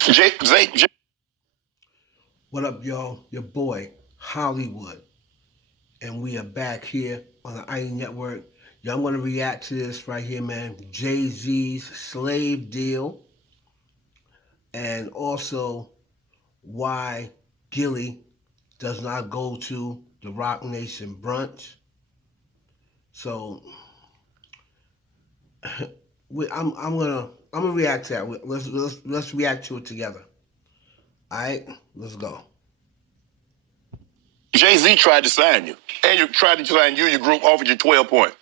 Jake. What up, y'all? Your boy, Hollywood. And we are back here on the ID Network. Y'all, I'm going to react to this right here, man. Jay-Z's Slave Deal. And also why Gillie does not go to the Roc Nation brunch. So I'm gonna react to that. Let's react to it together. All right, let's go. Jay-Z tried to sign you, and you tried to sign you. Your group offered you 12 points.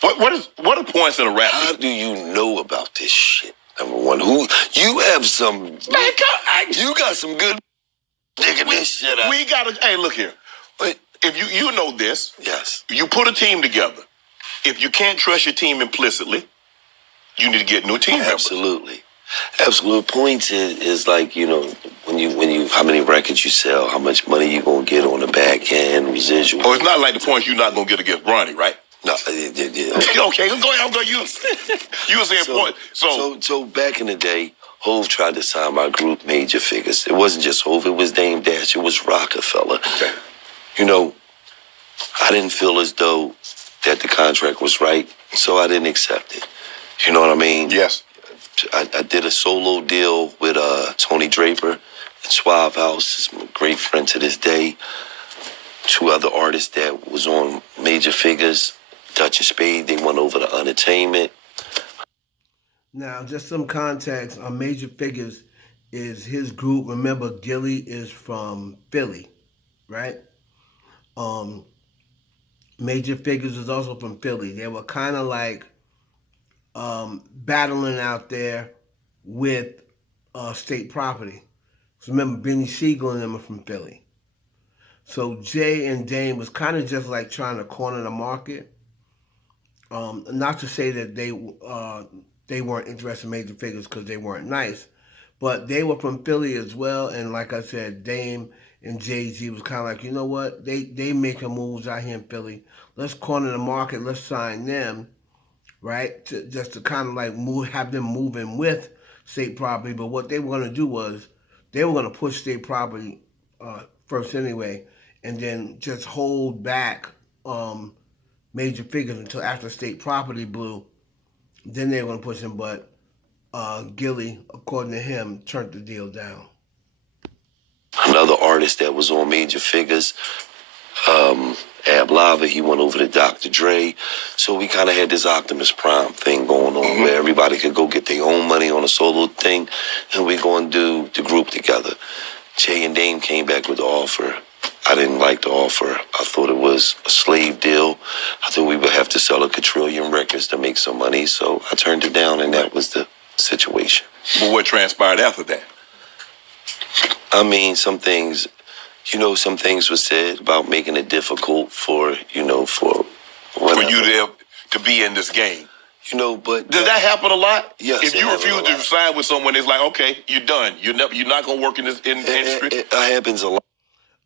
What are points in a rap? How do you know about this shit? Number one, who you have some? You got some good digging this shit out. We gotta. Hey, look here. If you know this, Yes. you put a team together. If you can't trust your team implicitly, you need to get new team members. Absolutely. Absolute points is like, when you how many records you sell, how much money you gonna get on the back end, residual. Oh, it's not like the points you're not gonna get against Bronny, right? No, Okay, go ahead. I'm gonna use. You were saying point. So back in the day, Hove tried to sign my group Major Figures. It wasn't just Hove, it was Dame Dash, it was Rockefeller. Okay. I didn't feel as though that the contract was right, so I didn't accept it. You know what I mean? Yes. I did a solo deal with Tony Draper and Suave House. He's my great friend to this day. Two other artists that was on Major Figures, Dutch and Spade, they went over to Entertainment. Now, just some context on Major Figures is his group. Remember, Gillie is from Philly, right? Um, Major Figures is also from Philly. They were kind of like battling out there with state property. So remember, Benny Siegel and them are from Philly. So Jay and Dame was kind of just like trying to corner the market. Not to say that they weren't interested in Major Figures because they weren't nice, but they were from Philly as well. And like I said, Dame and Jay-Z was kind of like, you know what? They making moves out here in Philly. Let's corner the market. Let's sign them, right? Just to kind of like have them moving with state property. But what they were going to do was they were going to push state property first anyway, and then just hold back Major Figures until after state property blew. Then they were going to push him, but Gillie, according to him, turned the deal down. Another artist that was on Major Figures, Ab Lava, he went over to Dr. Dre. So we kind of had this Optimus Prime thing going on where everybody could go get their own money on a solo thing, and we going to do the group together. Jay and Dame came back with the offer. I didn't like the offer. I thought it was a slave deal. I thought we would have to sell a quadrillion records to make some money, so I turned it down, and that was the situation. But what transpired after that? I mean, some things were said about making it difficult for whatever. For you to be in this game. But does that happen a lot? Yes. If you refuse to sign with someone, it's like, okay, you're done. You're not gonna work in this industry. It happens a lot.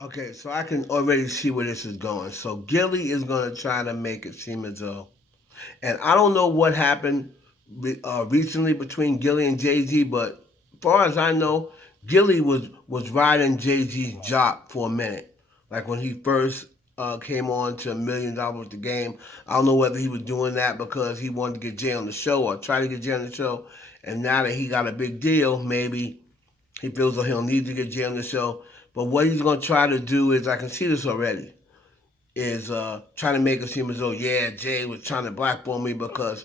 Okay, so I can already see where this is going. So Gillie is going to try to make it seem as though, and I don't know what happened recently between Gillie and Jay-Z, but as far as I know, Gillie was riding Jay-Z's jock for a minute. Like when he first came on to $1 million with the game. I don't know whether he was doing that because he wanted to get Jay on the show or try to get Jay on the show. And now that he got a big deal, maybe he feels like he'll need to get Jay on the show. But what he's going to try to do is, I can see this already, is trying to make it seem as though, yeah, Jay was trying to blackball me because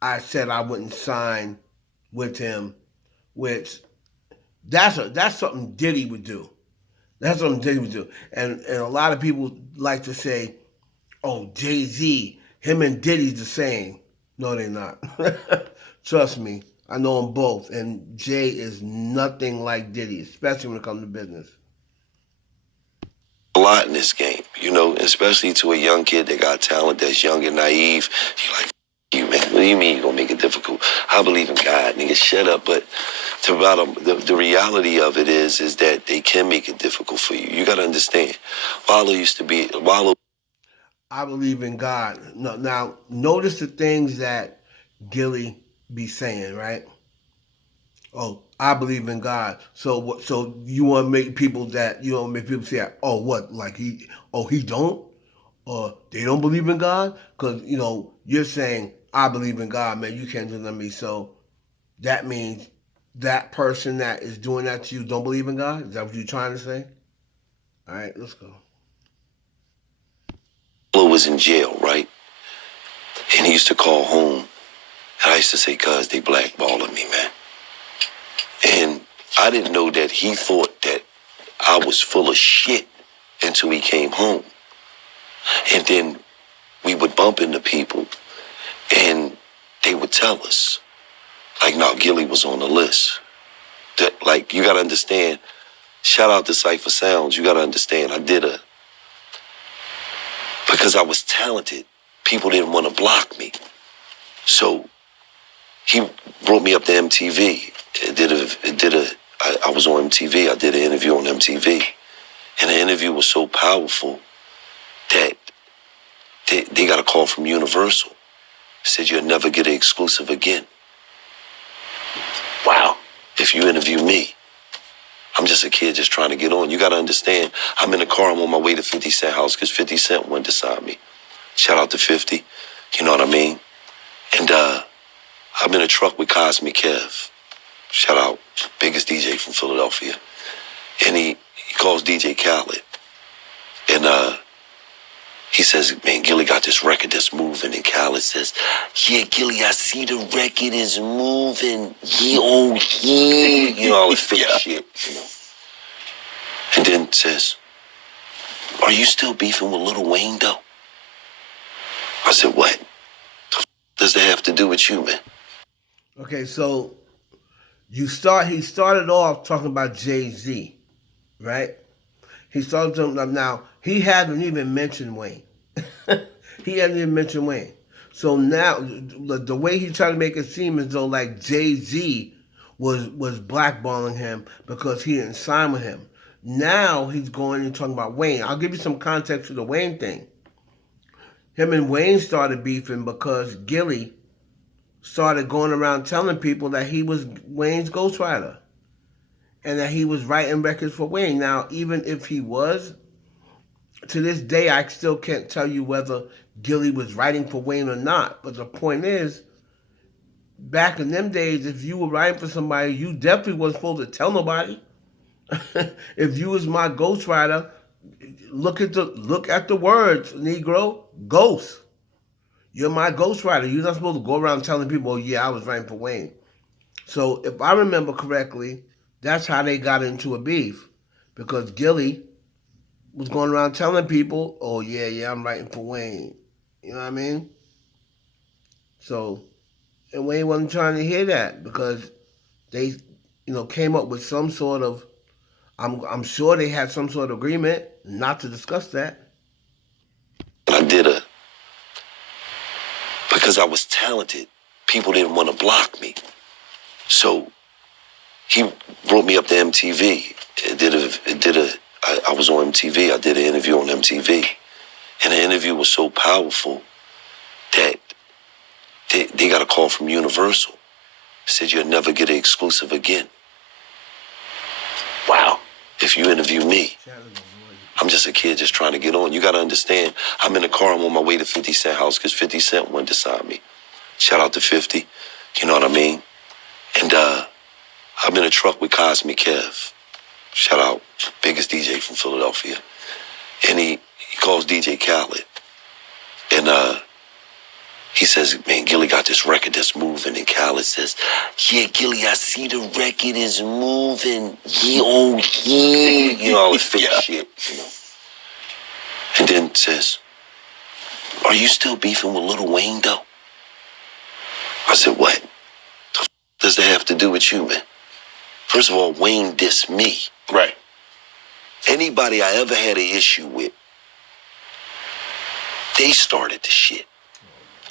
I said I wouldn't sign with him, which that's something Diddy would do. That's something Diddy would do. And a lot of people like to say, oh, Jay-Z, him and Diddy's the same. No, they're not. Trust me, I know them both. And Jay is nothing like Diddy, especially when it comes to business. A lot in this game, especially to a young kid that got talent, that's young and naive. You're like, you, man, what do you mean you're going to make it difficult? I believe in God, nigga, shut up. But the reality of it is that they can make it difficult for you. You got to understand. Wallow. I believe in God. Now, notice the things that Gillie be saying, right? Oh, I believe in God. So what? So you want to make people say, oh, what? Like he don't, or they don't believe in God? Because you're saying I believe in God, man. You can't do that to me. So that means that person that is doing that to you don't believe in God. Is that what you're trying to say? All right, let's go. Lil was in jail, right? And he used to call home. And I used to say, cuz they blackballing me, man. And I didn't know that he thought that I was full of shit until he came home. And then we would bump into people and they would tell us, like, no, Gillie was on the list. That, like, you got to understand, shout out to Cypher Sounds, you got to understand, because I was talented, people didn't want to block me. So he brought me up to MTV. I was on MTV. I did an interview on MTV. And the interview was so powerful that they got a call from Universal. Said, you'll never get an exclusive again. Wow. If you interview me, I'm just a kid just trying to get on. You got to understand, I'm in the car. I'm on my way to 50 Cent house because 50 Cent went to sign me. Shout out to 50. You know what I mean? And I'm in a truck with Cosmic Kev. Shout out, biggest DJ from Philadelphia. And he calls DJ Khaled. And he says, man, Gillie got this record that's moving. And Khaled says, yeah, Gillie, I see the record is moving. Yeah, oh, yeah. You know, all the fake shit, you know. And then says, are you still beefing with Lil Wayne, though? I said, what? The does that have to do with you, man? Okay, so he started off talking about Jay-Z, right? He started talking now. He hadn't even mentioned Wayne. He hadn't even mentioned Wayne. So now the way he tried to make it seem as though like Jay-Z was blackballing him because he didn't sign with him. Now he's going and talking about Wayne. I'll give you some context to the Wayne thing. Him and Wayne started beefing because Gillie started going around telling people that he was Wayne's ghostwriter and that he was writing records for Wayne. Now, even if he was, to this day, I still can't tell you whether Gillie was writing for Wayne or not. But the point is, back in them days, if you were writing for somebody, you definitely wasn't supposed to tell nobody. If you was my ghostwriter, look at the words, Negro. Ghost. You're my ghostwriter. You're not supposed to go around telling people, oh yeah, I was writing for Wayne. So if I remember correctly, that's how they got into a beef. Because Gillie was going around telling people, oh yeah, I'm writing for Wayne. You know what I mean? So, and Wayne wasn't trying to hear that because they, came up with some sort of, I'm sure they had some sort of agreement not to discuss that. And because I was talented, people didn't want to block me. So he brought me up to MTV. I was on MTV. I did an interview on MTV. And the interview was so powerful that they got a call from Universal. Said, you'll never get an exclusive again. Wow. If you interview me, I'm just a kid just trying to get on. You got to understand, I'm in the car. I'm on my way to 50 Cent house because 50 Cent went to sign me. Shout out to 50. You know what I mean? And I'm in a truck with Cosmic Kev. Shout out, biggest DJ from Philadelphia. And he calls DJ Khaled. And he says, man, Gillie got this record that's moving. And Khaled says, yeah, Gillie, I see the record is moving. Yeah, oh, yeah. You know, all the fake shit, you know. And then says, are you still beefing with Lil Wayne, though? I said, what? The does that have to do with you, man? First of all, Wayne dissed me. Right. Anybody I ever had an issue with, they started the shit.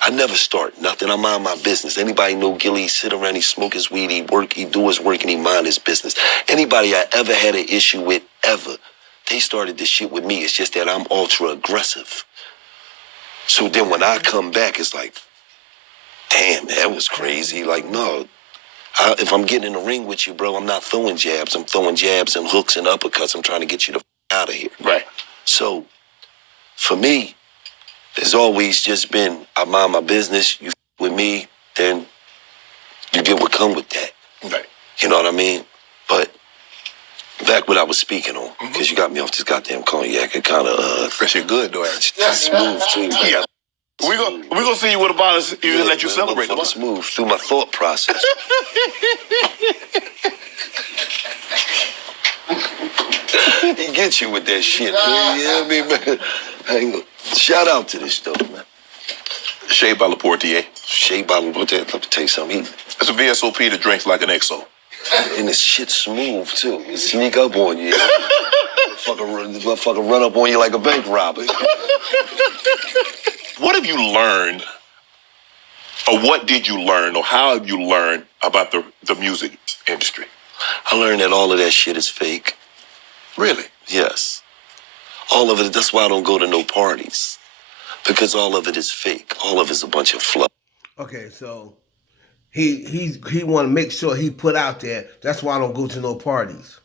I never start nothing. I mind my business. Anybody know Gillie? He sit around, he smoke his weed, he work, he do his work, and he mind his business. Anybody I ever had an issue with, ever, they started the shit with me. It's just that I'm ultra aggressive. So then when I come back, it's like, damn, that was crazy. Like, no, If I'm getting in the ring with you, bro, I'm not throwing jabs. I'm throwing jabs and hooks and uppercuts. I'm trying to get you the out of here. Right. So, for me, there's always just been, I mind my business. You with me, then you get what come with that. Right. You know what I mean? But back what I was speaking on, because you got me off this goddamn cognac. It kind of That shit good, though. smooth too. Yeah. We gonna see you with a bottle. You let you celebrate. Motherfucker smooth through my thought process. He gets you with that shit, man. You know what I mean, man? Hang on. Shout out to this though, man. Shea by Laportier. Shea bottle, let me tell you something. It's a VSOP that drinks like an XO. And this shit smooth too. It sneak up on you. Motherfucker run up on you like a bank robber. What have you learned, or what did you learn, or how have you learned about the music industry? I learned that all of that shit is fake. Really? Yes. All of it. That's why I don't go to no parties. Because all of it is fake. All of it's a bunch of fluff. Okay, so he want to make sure he put out there. That's why I don't go to no parties.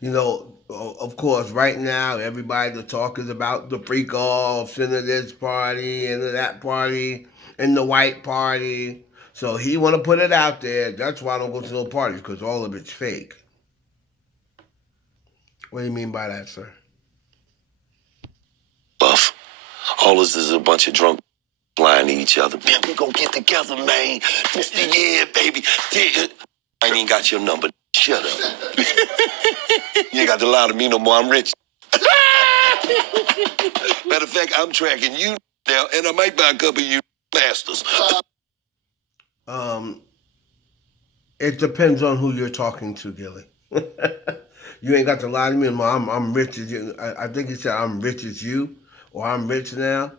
You know, of course, right now everybody the talk is about the freak offs and the this party and the that party and the white party. So he want to put it out there. That's why I don't go to no parties, because all of it's fake. What do you mean by that, sir? Buff. All this is a bunch of drunk flying to each other. Man, we gonna get together, man. Mr. Yeah, baby. Yeah. I ain't even got your number. Shut up. You ain't got to lie to me no more. I'm rich. Matter of fact, I'm tracking you now, and I might buy a couple of you masters. It depends on who you're talking to, Gillie. You ain't got to lie to me, Mom. I'm rich as you. I think he said I'm rich as you, or I'm rich now.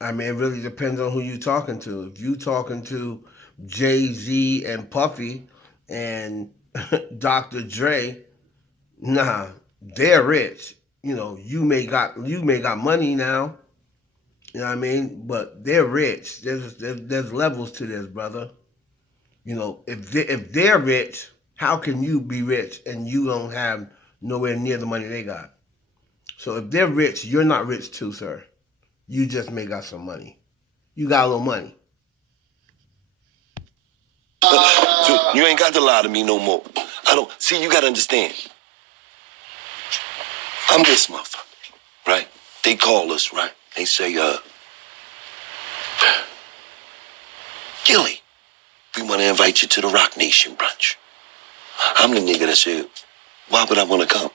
I mean, it really depends on who you're talking to. If you talking to Jay-Z and Puffy and Dr. Dre, nah, they're rich. You know, you may got money now. You know what I mean? But they're rich. There's levels to this, brother. You know, if they're rich, how can you be rich and you don't have nowhere near the money they got? So if they're rich, you're not rich too, sir. You just may got some money. You got a little money. You ain't got to lie to me no more. I don't see. You got to understand. I'm this motherfucker, right? They call us, right? They say, Gillie, we want to invite you to the Roc Nation brunch. I'm the nigga that said, why would I want to come?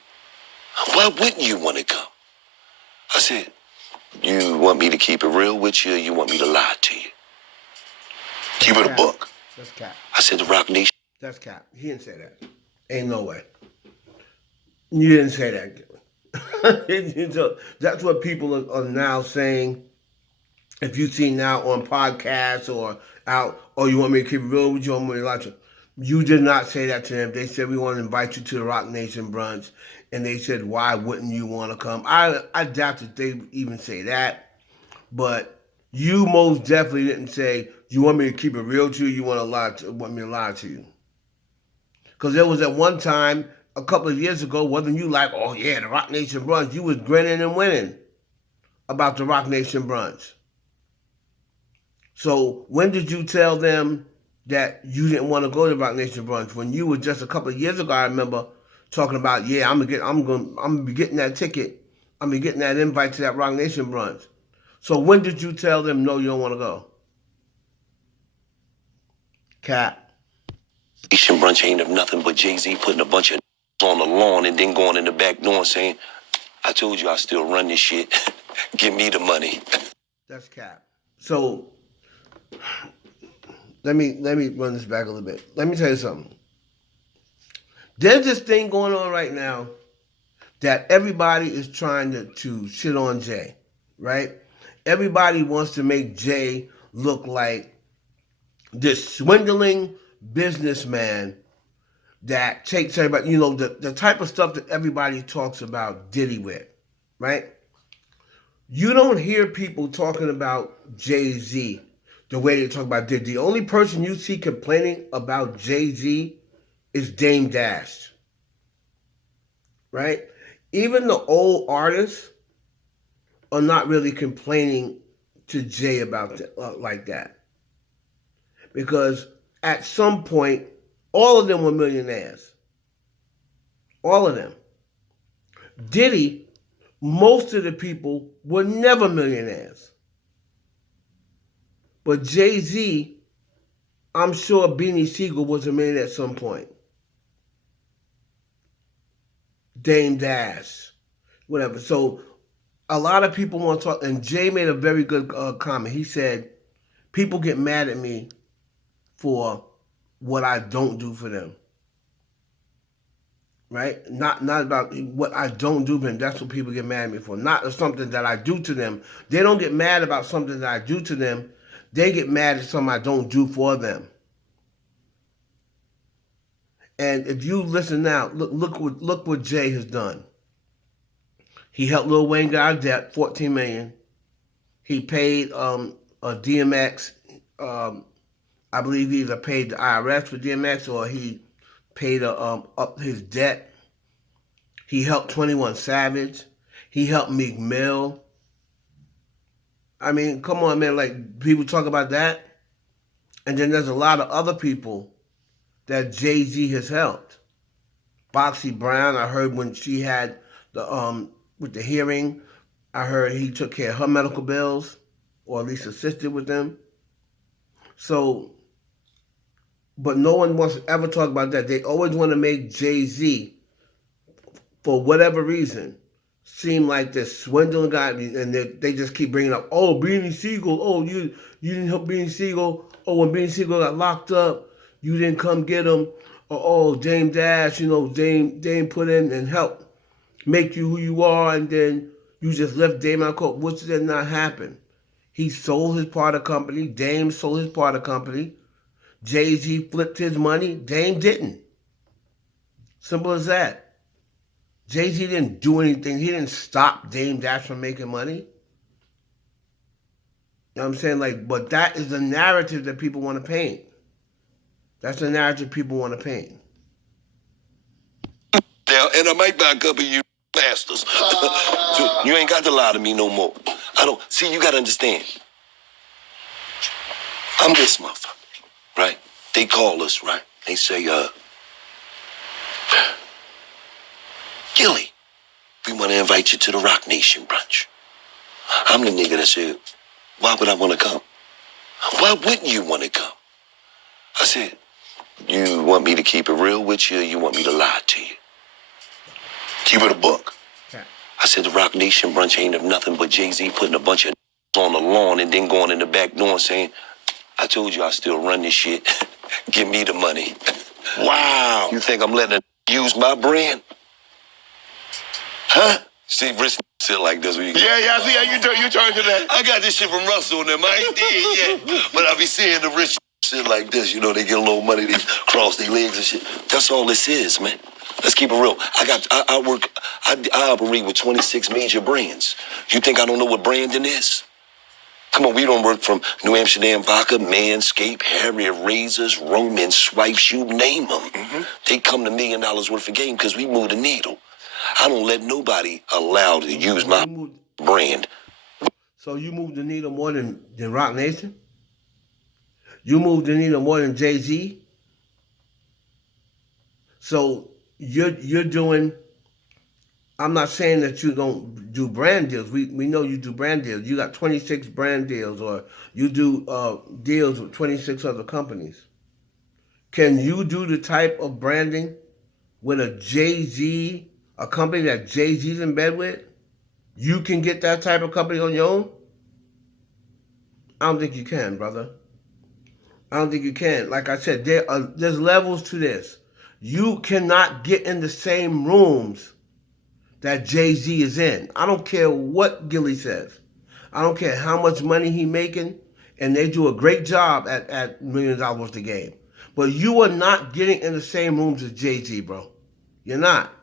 Why wouldn't you want to come? I said, you want me to keep it real with you, or you want me to lie to you? Keep it a book. That's cap. I said the Roc Nation. That's cap. He didn't say that. Ain't no way. You didn't say that, Gillie. So that's what people are now saying. If you see now on podcasts or out, oh, you want me to keep it real with you, you want me to lie to you? You did not say that to them. They said, we want to invite you to the Roc Nation brunch. And they said, why wouldn't you want to come? I doubt that they even say that. But you most definitely didn't say, you want me to keep it real to you, you want me to lie to you. Because there was at one time, a couple of years ago, wasn't you like, oh yeah, the Roc Nation brunch? You was grinning and winning about the Roc Nation brunch. So when did you tell them that you didn't want to go to Roc Nation brunch? When you were just a couple of years ago, I remember talking about, yeah, I'm gonna be getting that ticket. I'm gonna be getting that invite to that Roc Nation brunch. So when did you tell them no, you don't want to go? Cap. Nation brunch ain't of nothing but Jay-Z putting a bunch of on the lawn and then going in the back door and saying, I told you I still run this shit. Give me the money. That's cap. So let me run this back a little bit. Let me tell you something. There's this thing going on right now that everybody is trying to shit on Jay, right? Everybody wants to make Jay look like this swindling businessman that takes everybody, you know, the type of stuff that everybody talks about Diddy with, right? You don't hear people talking about Jay-Z the way they talk about Diddy. The only person you see complaining about Jay-Z is Dame Dash, right? Even the old artists are not really complaining to Jay about like that, because at some point, all of them were millionaires. All of them. Diddy, most of the people were never millionaires. But Jay-Z, I'm sure Beanie Siegel was a millionaire at some point. Dame Dash, whatever. So a lot of people want to talk, and Jay made a very good comment. He said, people get mad at me for what I don't do for them. Right? Not about what I don't do for them. That's what people get mad at me for. Not something that I do to them. They don't get mad about something that I do to them. They get mad at something I don't do for them. And if you listen now, look what Jay has done. He helped Lil Wayne get out of debt, $14 million. He paid a DMX. I believe he either paid the IRS for DMX or he paid up his debt. He helped 21 Savage. He helped Meek Mill. I mean, come on, man. Like, people talk about that. And then there's a lot of other people that Jay-Z has helped. Boxy Brown, I heard when she had the with the hearing, I heard he took care of her medical bills, or at least assisted with them. So, but no one wants to ever talk about that. They always want to make Jay-Z, for whatever reason, seem like this swindling guy, and they just keep bringing up, oh, Beanie Siegel, oh, you didn't help Beanie Siegel, oh, when Beanie Siegel got locked up, you didn't come get him, or oh, Dame Dash, Dame put in and helped make you who you are, and then you just left Dame out court. Which did not happen? He sold his part of the company, Dame sold his part of the company, Jay-Z flipped his money, Dame didn't. Simple as that. Jay-Z didn't do anything. He didn't stop Dame Dash from making money. You know what I'm saying? Like, but that is the narrative that people want to paint. That's the narrative people want to paint. Now, and I might back up of you bastards. You ain't got to lie to me no more. I don't. See, you got to understand. I'm this motherfucker, right? They call us, right? They say, Gillie, we want to invite you to the Roc Nation brunch. I'm the nigga that said, why would I want to come? Why wouldn't you want to come? I said, you want me to keep it real with you, or you want me to lie to you? Keep it a buck. Yeah. I said, the Roc Nation brunch ain't of nothing but Jay-Z putting a bunch of on the lawn and then going in the back door and saying, I told you I still run this shit. Give me the money. Wow. You think I'm letting her use my brand? Huh? See, rich shit like this. Yeah, I see how you turn to that. I got this shit from Russell and them. I ain't dead yet. But I be seeing the rich shit like this. You know, they get a little money, they cross their legs and shit. That's all this is, man. Let's keep it real. I operate with 26 major brands. You think I don't know what branding is? Come on, we don't work from New Amsterdam Vodka, Manscaped, Harrier Razors, Roman Swipes, you name them. Mm-hmm. They come to $1 million worth of game because we move the needle. I don't let nobody allow to use my brand. So you move the needle more than Roc Nation? You move the needle more than Jay-Z? So you're doing, I'm not saying that you don't do brand deals. We know you do brand deals. You got 26 brand deals, or you do deals with 26 other companies. Can you do the type of branding with a Jay-Z, a company that Jay-Z's in bed with? You can get that type of company on your own? I don't think you can, brother. I don't think you can. Like I said, there's levels to this. You cannot get in the same rooms that Jay-Z is in. I don't care what Gillie says. I don't care how much money he making, and they do a great job at $1 million worth of game. But you are not getting in the same rooms as Jay-Z, bro. You're not.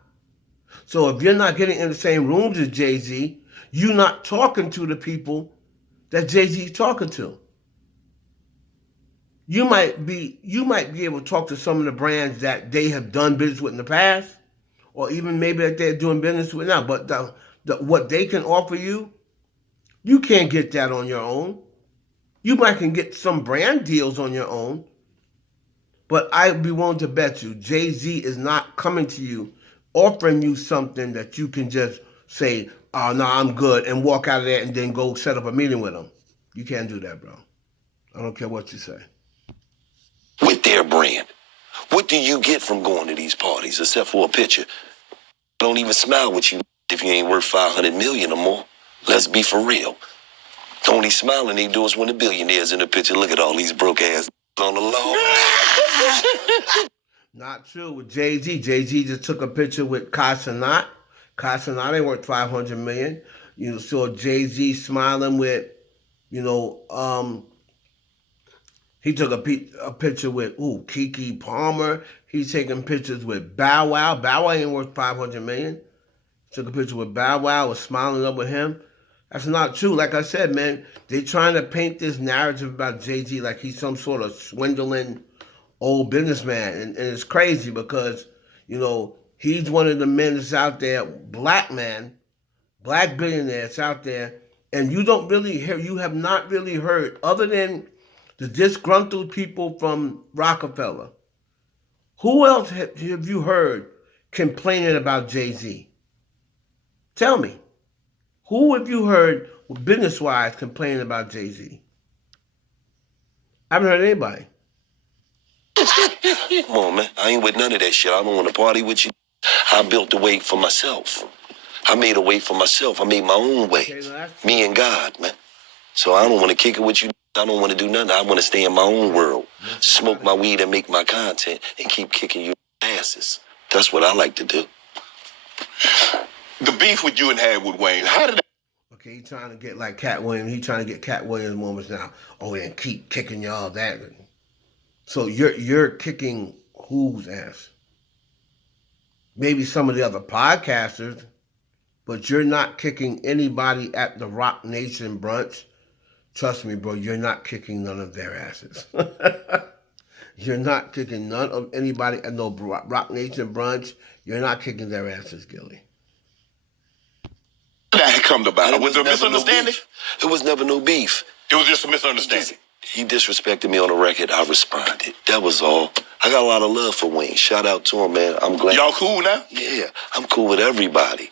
So if you're not getting in the same rooms as Jay-Z, you're not talking to the people that Jay-Z is talking to. you might be able to talk to some of the brands that they have done business with in the past, or even maybe that they're doing business with now. But what they can offer you, you can't get that on your own. You might can get some brand deals on your own, but I'd be willing to bet you Jay-Z is not coming to you offering you something that you can just say, oh, no, I'm good, and walk out of there and then go set up a meeting with him. You can't do that, bro. I don't care what you say. With their brand. What do you get from going to these parties except for a picture? Don't even smile with you if you ain't worth 500 million or more. Let's be for real. The only smiling they do is when the billionaires in the picture. Look at all these broke ass on the lawn. Not true with Jay-Z. Jay-Z just took a picture with Kai Cenat. Kai Cenat ain't worth 500 million. You saw Jay-Z smiling with, he took a picture with Keke Palmer. He's taking pictures with Bow Wow. Bow Wow ain't worth 500 million. Took a picture with Bow Wow, was smiling up with him. That's not true. Like I said, man, they trying to paint this narrative about Jay-Z like he's some sort of swindling old businessman. And it's crazy because, he's one of the men that's out there, black billionaire that's out there, and you have not really heard, other than the disgruntled people from Rockefeller, who else have you heard complaining about Jay-Z? Tell me. Who have you heard business-wise complaining about Jay-Z? I haven't heard anybody. Come on, man. I ain't with none of that shit. I don't want to party with you. I built the way for myself. I made a way for myself. I made my own way. Okay, Me and God, man. So I don't want to kick it with you. I don't want to do nothing. I want to stay in my own world. Smoke my weed and make my content and keep kicking you asses. That's what I like to do. The beef with you and had with Wayne, how did that? Okay, he trying to get like Cat Williams. He trying to get Cat Williams moments now. Oh, and keep kicking y'all that. So you're kicking whose ass? Maybe some of the other podcasters, but you're not kicking anybody at the Roc Nation brunch. Trust me, bro, you're not kicking none of their asses. You're not kicking none of anybody at no Roc Nation brunch. You're not kicking their asses, Gillie. That come about? Was there a never misunderstanding? It was never no beef. It was just a misunderstanding. He disrespected me on the record. I responded. That was all. I got a lot of love for Wayne. Shout out to him, man. I'm glad. Y'all cool now? Yeah, I'm cool with everybody.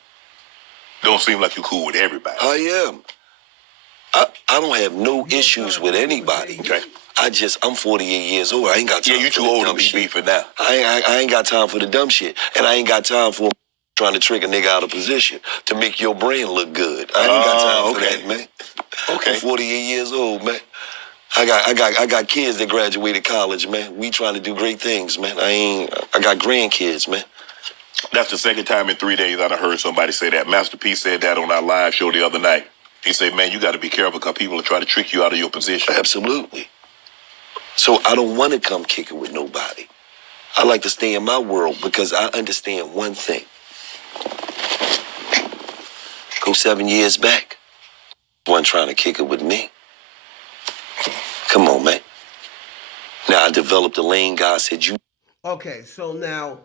Don't seem like you cool with everybody. I am. I don't have no issues with anybody. Okay. I'm 48 years old. I ain't got time. Yeah, you too old to be beefing now. I ain't got time for the dumb shit. And I ain't got time for trying to trick a nigga out of position to make your brand look good. I ain't got time for that, man. Okay. I'm 48 years old, man. I got kids that graduated college, man. We trying to do great things, man. I got grandkids, man. That's the second time in 3 days I done heard somebody say that. Master P said that on our live show the other night. He said, man, you got to be careful because people will try to trick you out of your position. Absolutely. So I don't want to come kick it with nobody. I like to stay in my world because I understand one thing. Go 7 years back. One trying to kick it with me. Come on, man. Now I developed a lane. God said you. Okay, so now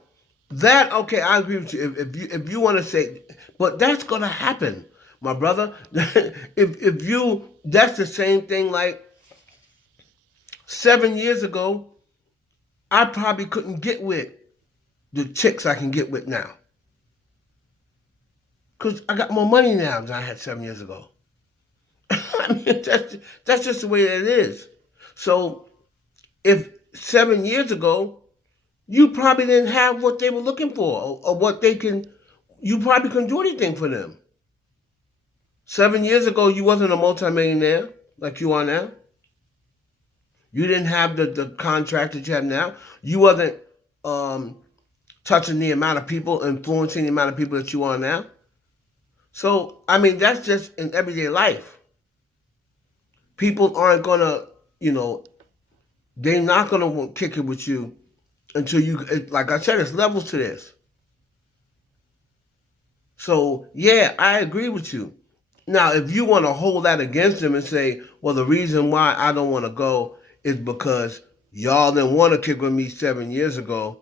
I agree with you. If you want to say, but that's gonna happen, my brother. That's the same thing. Like 7 years ago, I probably couldn't get with the chicks I can get with now, cause I got more money now than I had 7 years ago. I mean, that's just the way that it is. So if 7 years ago, you probably didn't have what they were looking for or what you probably couldn't do anything for them. 7 years ago, you wasn't a multimillionaire like you are now. You didn't have the contract that you have now. You wasn't touching the amount of people, influencing the amount of people that you are now. So, I mean, that's just in everyday life. People aren't gonna, they're not gonna kick it with you until like I said, there's levels to this. So, yeah, I agree with you. Now, if you want to hold that against them and say, well, the reason why I don't want to go is because Y'all didn't want to kick with me 7 years ago.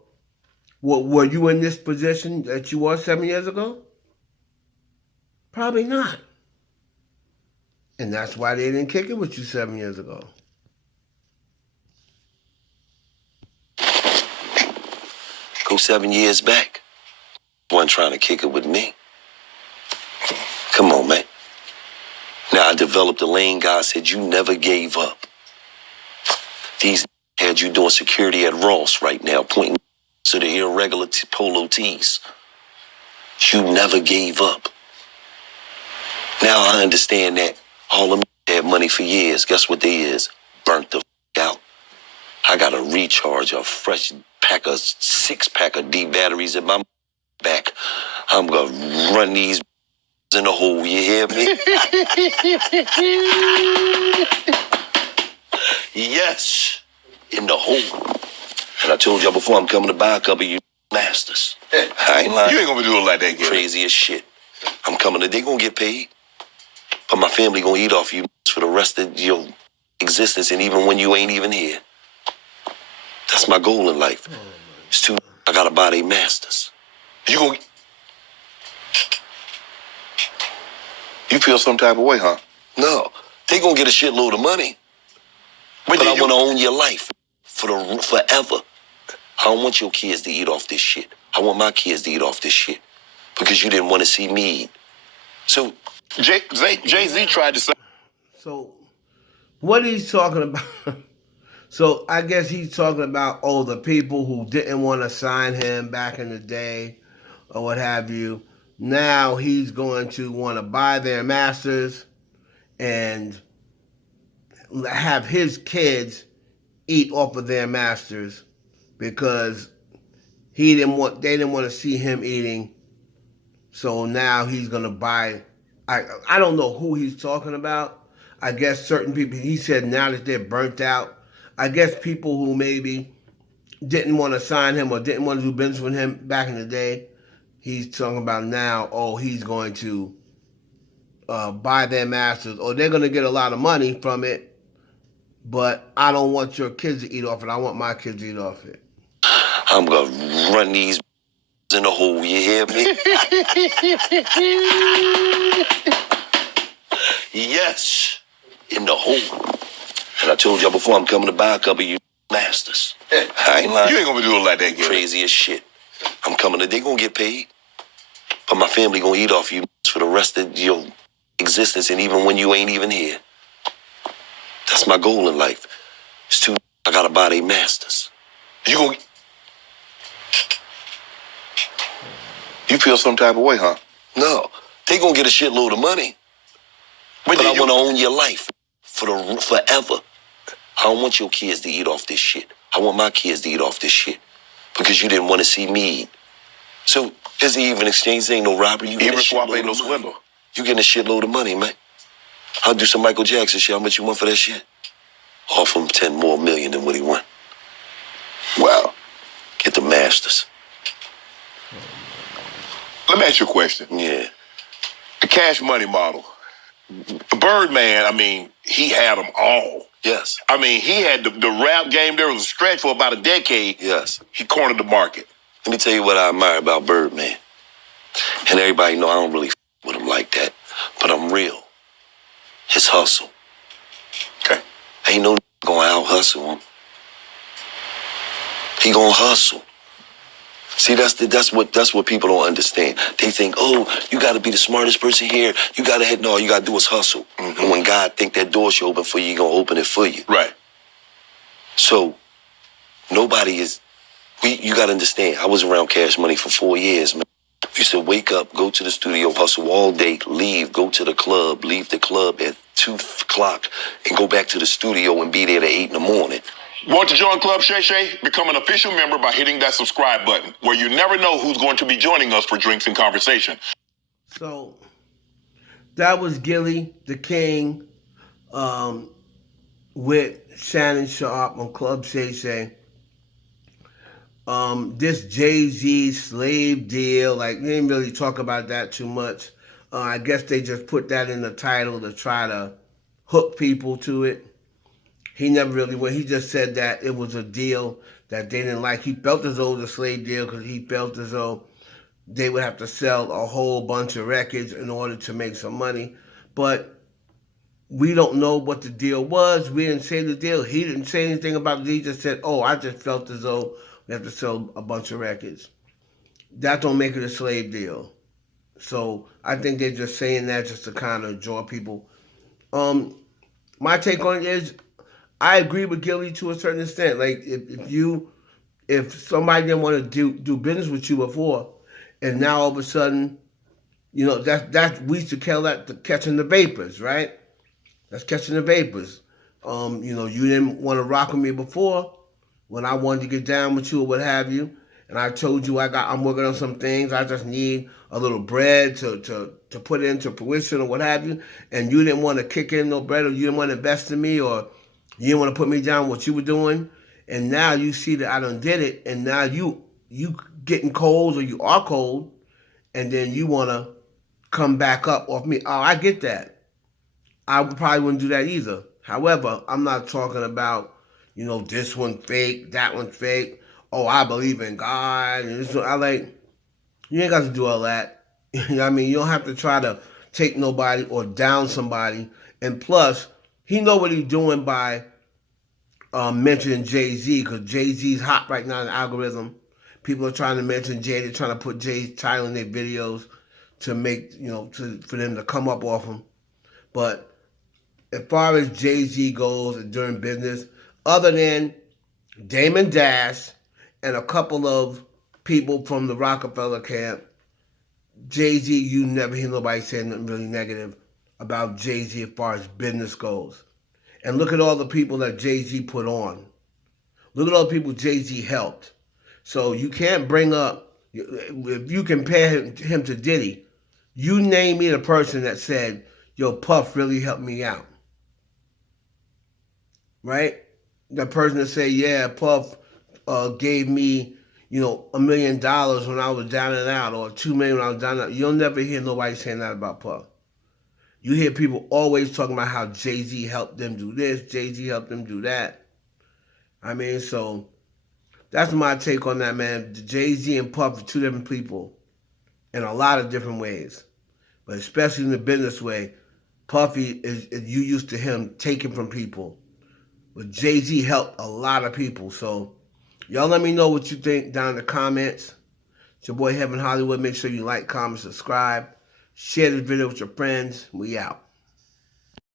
Were you in this position that you were 7 years ago? Probably not. And that's why they didn't kick it with you 7 years ago. Go 7 years back. One trying to kick it with me. Come on, man. Now I developed a lane. God said you never gave up. These had you doing security at Ross right now, pointing to the irregular polo tees. You never gave up. Now I understand that all of them had money for years. Guess what they is? Burnt the out. I got a recharge, a fresh pack of 6-pack of D batteries in my back. I'm gonna run these in the hole, you hear me? Yes, in the hole. And I told y'all before, I'm coming to buy a couple of you masters. I ain't lying. You ain't gonna do it like that, Gillie. Crazy as shit. I'm coming to, they gonna get paid. But my family gonna eat off you for the rest of your existence, and even when you ain't even here. That's my goal in life. It's too, I gotta buy they masters. You feel some type of way, huh? No, they gonna get a shitload of money. But I wanna own your life forever. I don't want your kids to eat off this shit. I want my kids to eat off this shit. Because you didn't want to see me eat. So Jay-Z tried to say. So, what he's talking about? So, I guess he's talking about, the people who didn't want to sign him back in the day or what have you. Now he's going to want to buy their masters and have his kids eat off of their masters because they didn't want to see him eating. So now he's gonna buy. I don't know who he's talking about. I guess certain people. He said now that they're burnt out. I guess people who maybe didn't want to sign him or didn't want to do business with him back in the day. He's talking about now. Oh, he's going to buy their masters, or they're gonna get a lot of money from it. But I don't want your kids to eat off it. I want my kids to eat off it. I'm gonna run these in the hole, you hear me? Yes, in the hole. And I told y'all before, I'm coming to buy a couple of you masters. I ain't lying. You ain't gonna do it like that, Gillie. Crazy as shit. I'm coming to, they gonna get paid. But my family gonna eat off you for the rest of your existence, and even when you ain't even here. That's my goal in life. It's too, I gotta buy they masters. You feel some type of way, huh? No, they gonna get a shitload of money. But I wanna own your life forever. I don't want your kids to eat off this shit. I want my kids to eat off this shit. Because you didn't want to see me eat. So, there's an even exchange. There ain't no robbery. You Even swap ain't no swindle. You getting a shitload of money, man. I'll do some Michael Jackson shit. How much you want for that shit? Offer him 10 more million than what he want. Wow. Get the masters. Let me ask you a question. Yeah. The Cash Money model. Birdman, I mean, he had them all. Yes. I mean, he had the rap game. There was a stretch for about a decade. Yes. He cornered the market. Let me tell you what I admire about Birdman. And everybody know I don't really with him like that. But I'm real. His hustle. Okay. Ain't no gonna out hustle him. He gonna hustle. See, that's what people don't understand. They think, oh, you gotta be the smartest person here. You gotta no, you gotta do is hustle. Mm-hmm. And when God think that door should open for you, he gonna open it for you. Right. So nobody is you gotta understand, I was around Cash Money for 4 years, man. I used to wake up, go to the studio, hustle all day, leave, go to the club, leave the club at 2 o'clock, and go back to the studio and be there at 8 in the morning. Want to join Club Shay Shay? Become an official member by hitting that subscribe button, where you never know who's going to be joining us for drinks and conversation. So, that was Gillie, the King, with Shannon Sharp on Club Shay Shay. This Jay-Z slave deal, they didn't really talk about that too much. I guess they just put that in the title to try to hook people to it. He never really went. He just said that it was a deal that they didn't like. He felt as though it was a slave deal because he felt as though they would have to sell a whole bunch of records in order to make some money. But we don't know what the deal was. We didn't say the deal. He didn't say anything about it. He just said, "Oh, I just felt as though we have to sell a bunch of records." That don't make it a slave deal. So I think they're just saying that just to kind of draw people. Um, my take on it is, I agree with Gillie to a certain extent. Like if somebody didn't want to do business with you before, and now all of a sudden, that we used to call that the catching the vapors, right? That's catching the vapors. You didn't want to rock with me before when I wanted to get down with you or what have you, and I told you I'm working on some things. I just need a little bread to put into fruition or what have you, and you didn't want to kick in no bread, or you didn't want to invest in me, or you didn't want to put me down what you were doing, and now you see that I done did it, and now you getting cold, or you are cold, and then you want to come back up off me. Oh, I get that. I probably wouldn't do that either. However, I'm not talking about, this one fake, that one fake. Oh, I believe in God. And this one, you ain't got to do all that. You know what I mean? You don't have to try to take nobody or down somebody. And plus, he know what he's doing by mentioning Jay-Z, because Jay-Z's hot right now in the algorithm. People are trying to mention Jay. They're trying to put Jay's title in their videos to make, for them to come up off him. But as far as Jay-Z goes and doing business, other than Damon Dash and a couple of people from the Rockefeller camp, Jay-Z, you never hear nobody say nothing really negative about Jay-Z as far as business goes. And look at all the people that Jay-Z put on. Look at all the people Jay-Z helped. So you can't bring up, if you compare him to Diddy, you name me the person that said, yo, Puff really helped me out. Right? The person that say, yeah, Puff gave me, $1 million when I was down and out, or $2 million when I was down and out. You'll never hear nobody saying that about Puff. You hear people always talking about how Jay-Z helped them do this, Jay-Z helped them do that. I mean, so that's my take on that, man. Jay-Z and Puff are two different people in a lot of different ways. But especially in the business way, Puffy is you used to him taking from people. But Jay-Z helped a lot of people. So y'all let me know what you think down in the comments. It's your boy Heaven Hollywood. Make sure you like, comment, subscribe. Share this video with your friends. We out.